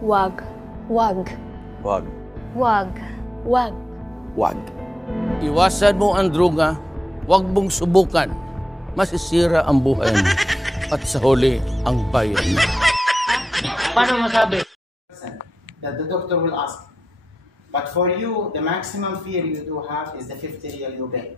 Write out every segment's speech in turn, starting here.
Wag. Wag. Wag. Wag. Wag. Wag. Iwasan mo ang droga, huwag mong subukan. Masisira ang buhay mo at sa huli ang bayan mo. Paano masabi? That the doctor will ask. But for you, the maximum fear you do have is the 50 real you pay.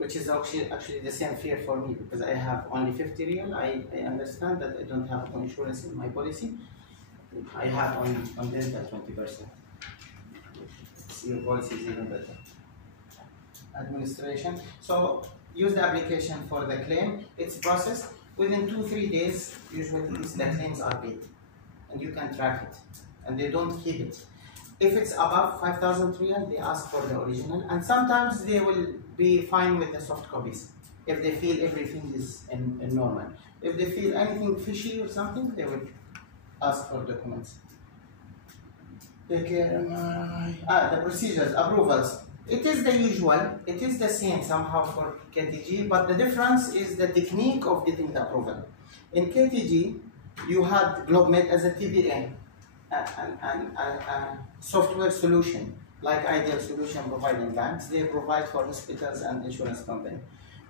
Which is actually the same fear for me, because I have only 50 real. I understand that I don't have insurance in my policy. I have only that 20%. Your policy is even better. Administration. So use the application for the claim. It's processed within 2-3 days. Usually the claims are paid, and you can track it, and they don't keep it. If it's above 5,000 riyal, they ask for the original, and sometimes they will be fine with the soft copies if they feel everything is in normal. If they feel anything fishy or something, they will ask for documents. Take care. The procedures, approvals. It is the usual, it is the same somehow for KTG, but the difference is the technique of getting the approval. In KTG, you had GlobeMed as a TBA, a software solution, like Ideal Solution providing banks. They provide for hospitals and insurance companies.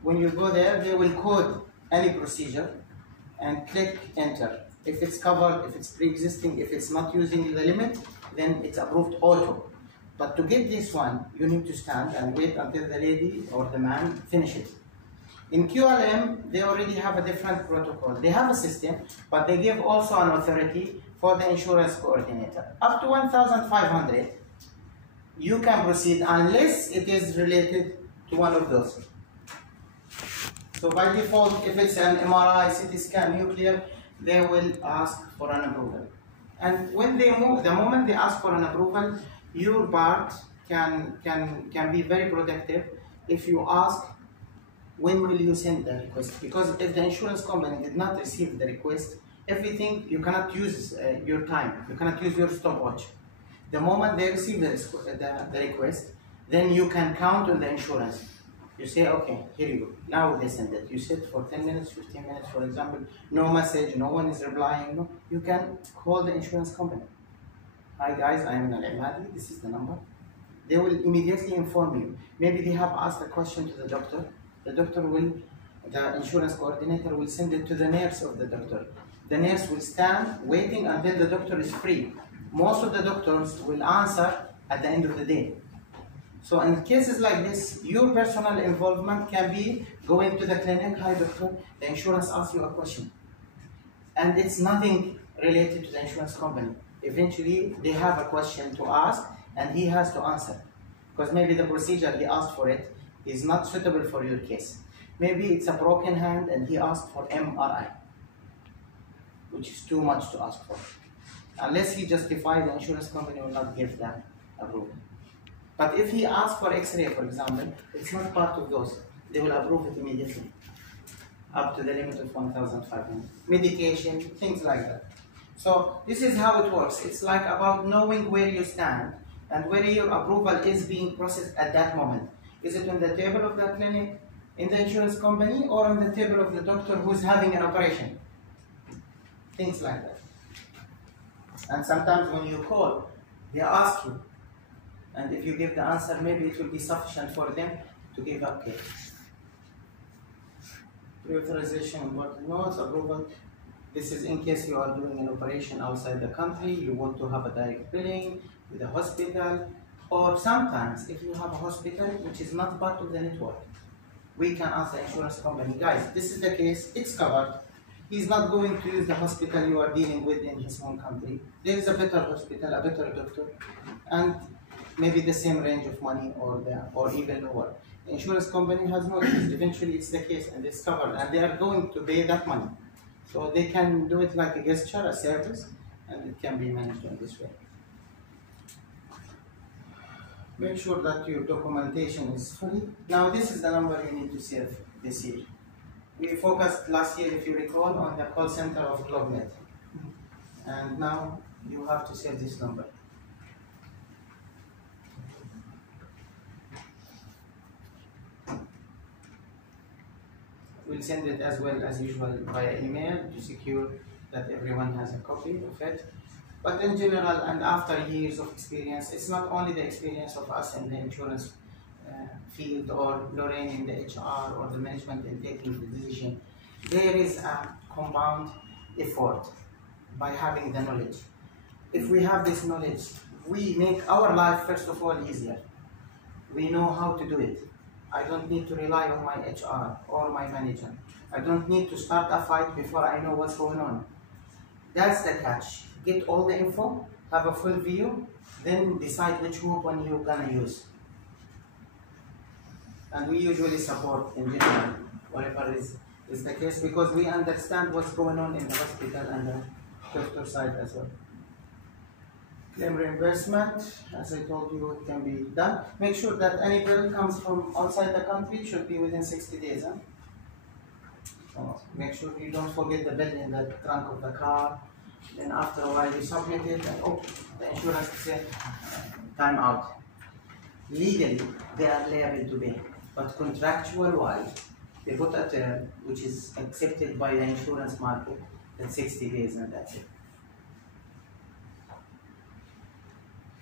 When you go there, they will code any procedure and click enter. If it's covered, if it's pre-existing, if it's not using the limit, then it's approved auto. But to get this one, you need to stand and wait until the lady or the man finish it. In QLM, they already have a different protocol. They have a system, but they give also an authority for the insurance coordinator. Up to 1,500, you can proceed unless it is related to one of those. So by default, if it's an MRI, CT scan, nuclear, they will ask for an approval. And when they move, the moment they ask for an approval, your part can be very productive if you ask, when will you send the request? Because if the insurance company did not receive the request, everything, you cannot use your time, you cannot use your stopwatch. The moment they receive the request, then you can count on the insurance. You say, okay, here you go. Now they send it. You sit for 10 minutes, 15 minutes, for example, no message, no one is replying. No, you can call the insurance company. Hi guys, I am Al Imadi, this is the number. They will immediately inform you. Maybe they have asked a question to the doctor. The doctor will, the insurance coordinator will send it to the nurse of the doctor. The nurse will stand waiting until the doctor is free. Most of the doctors will answer at the end of the day. So in cases like this, your personal involvement can be going to the clinic, hi doctor, the insurance asks you a question. And it's nothing related to the insurance company. Eventually, they have a question to ask and he has to answer. Because maybe the procedure he asked for it is not suitable for your case. Maybe it's a broken hand and he asked for MRI, which is too much to ask for. Unless he justifies, the insurance company will not give that approval. But if he asks for X-ray, for example, it's not part of those. They will approve it immediately, up to the limit of 1,500. Medication, things like that. So this is how it works. It's like about knowing where you stand and where your approval is being processed at that moment. Is it on the table of the clinic, in the insurance company, or on the table of the doctor who's having an operation? Things like that. And sometimes when you call, they ask you. And if you give the answer, maybe it will be sufficient for them to give okay. Pre-authorization, important notes, approval. This is in case you are doing an operation outside the country, you want to have a direct billing with a hospital, or sometimes if you have a hospital which is not part of the network, we can ask the insurance company, guys, this is the case, it's covered. He's not going to use the hospital you are dealing with in his home country. There is a better hospital, a better doctor, and maybe the same range of money or even lower. The insurance company has no interest. Eventually it's the case and it's covered and they are going to pay that money. So they can do it like a gesture, a service, and it can be managed in this way. Make sure that your documentation is fully. Now this is the number you need to save this year. We focused last year, if you recall, on the call center of GlobeMed. And now you have to save this number. We'll send it as well as usual via email to secure that everyone has a copy of it. But in general, and after years of experience, it's not only the experience of us in the insurance field or Lorraine in the HR or the management in taking the decision. There is a compound effort by having the knowledge. If we have this knowledge, we make our life, first of all, easier. We know how to do it. I don't need to rely on my HR or my manager. I don't need to start a fight before I know what's going on. That's the catch. Get all the info, have a full view, then decide which group one you're gonna use. And we usually support in general whatever is the case, because we understand what's going on in the hospital and the doctor side as well. Claim reimbursement, as I told you, it can be done. Make sure that any bill comes from outside the country should be within 60 days. Huh? So make sure you don't forget the bill in the trunk of the car. Then after a while you submit it and oh, the insurance says time out. Legally, they are liable to pay, but contractual wise, they put a term which is accepted by the insurance market at 60 days and that's it.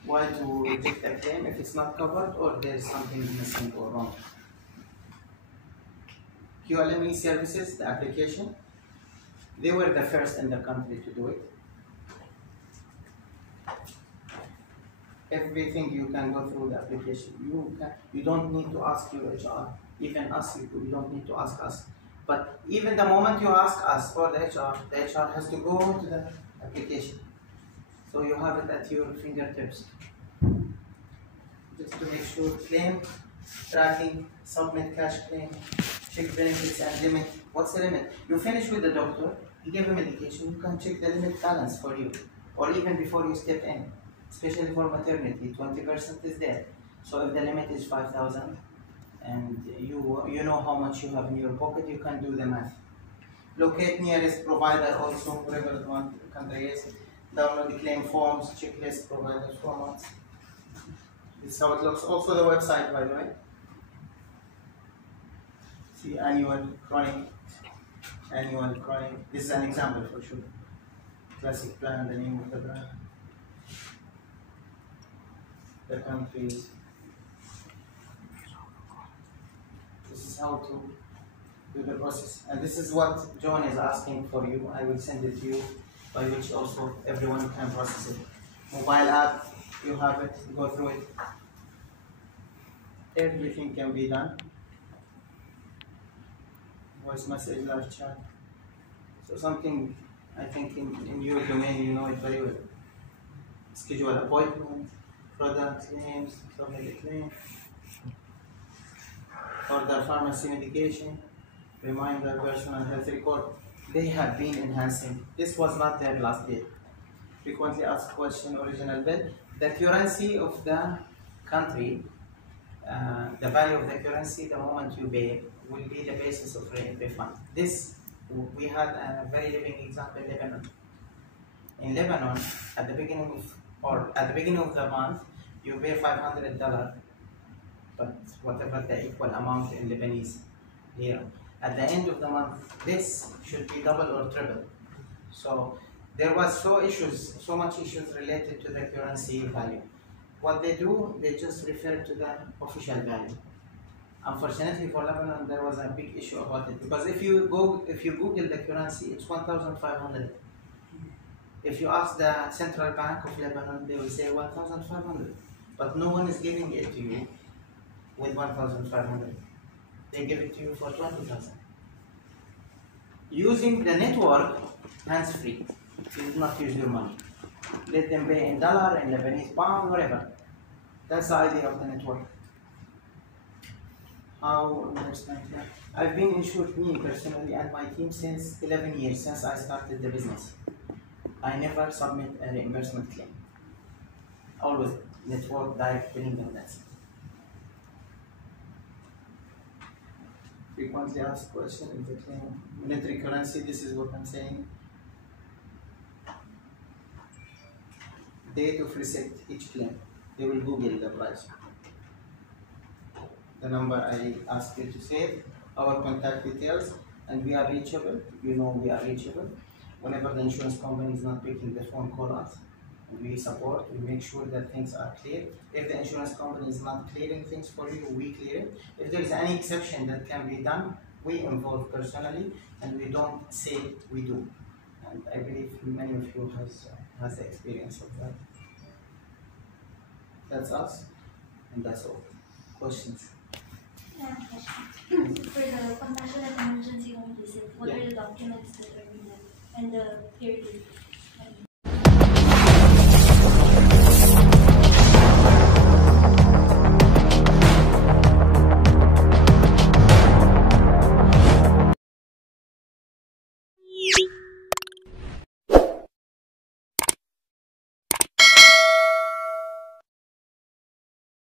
Why to reject a claim if it's not covered or there's something missing or wrong? QLME services, the application, they were the first in the country to do it. Everything you can go through the application. You don't need to ask your HR. Even us, you don't need to ask us. But even the moment you ask us or the HR has to go to the application. So you have it at your fingertips. Just to make sure, claim, tracking, submit cash claim, check benefits and limit. What's the limit? You finish with the doctor, you give a medication, you can check the limit balance for you. Or even before you step in, especially for maternity, 20% is there. So if the limit is 5,000 and you know how much you have in your pocket, you can do the math. Locate nearest provider also, whatever one country is. Download the claim forms, checklist, provider formats. This is how it looks. Also the website, by the way. See, annual, chronic. This is an example for sure. Classic plan, the name of the brand. The countries. This is how to do the process. And this is what John is asking for you. I will send it to you, by which also everyone can process it. Mobile app, you have it, go through it. Everything can be done. Voice message, live chat. So something, I think in your domain, you know it very well. Schedule appointment, product claims, submit a claim, order pharmacy medication, reminder, personal health record. They have been enhancing. This was not their last day. Frequently asked question, original bill. The currency of the country, the value of the currency, the moment you pay, will be the basis of refund. This, we had a very living example in Lebanon. In Lebanon, at the beginning of the month, you pay $500, but whatever the equal amount in Lebanese lira. At the end of the month, this should be double or triple. So there was so much issues related to the currency value. What they do, they just refer to the official value. Unfortunately for Lebanon, there was a big issue about it, because if you Google the currency, it's 1,500. If you ask the Central Bank of Lebanon, they will say 1,500. But no one is giving it to you with 1,500. They give it to you for 20,000. Using the network, hands-free. You do not use your money. Let them pay in dollar, in Lebanese pound, whatever. That's the idea of the network. How understand that? I've been insured, me personally, and my team since 11 years, since I started the business. I never submit a reimbursement claim. Always network, direct billing, and that's it. Frequently asked question in the claim. Monetary currency, this is what I'm saying. Date of receipt, each claim. They will Google the price. The number I asked you to save, our contact details, and we are reachable. You know we are reachable. Whenever the insurance company is not picking the phone, call us. We support, we make sure that things are clear. If the insurance company is not clearing things for you, we clear it. If there is any exception that can be done, we involve personally, and we don't say we do. And I believe many of you has the experience of that. That's us, and that's all. Questions? Yeah, question. For the compassionate emergency home visit, what are the documents that are needed and the period?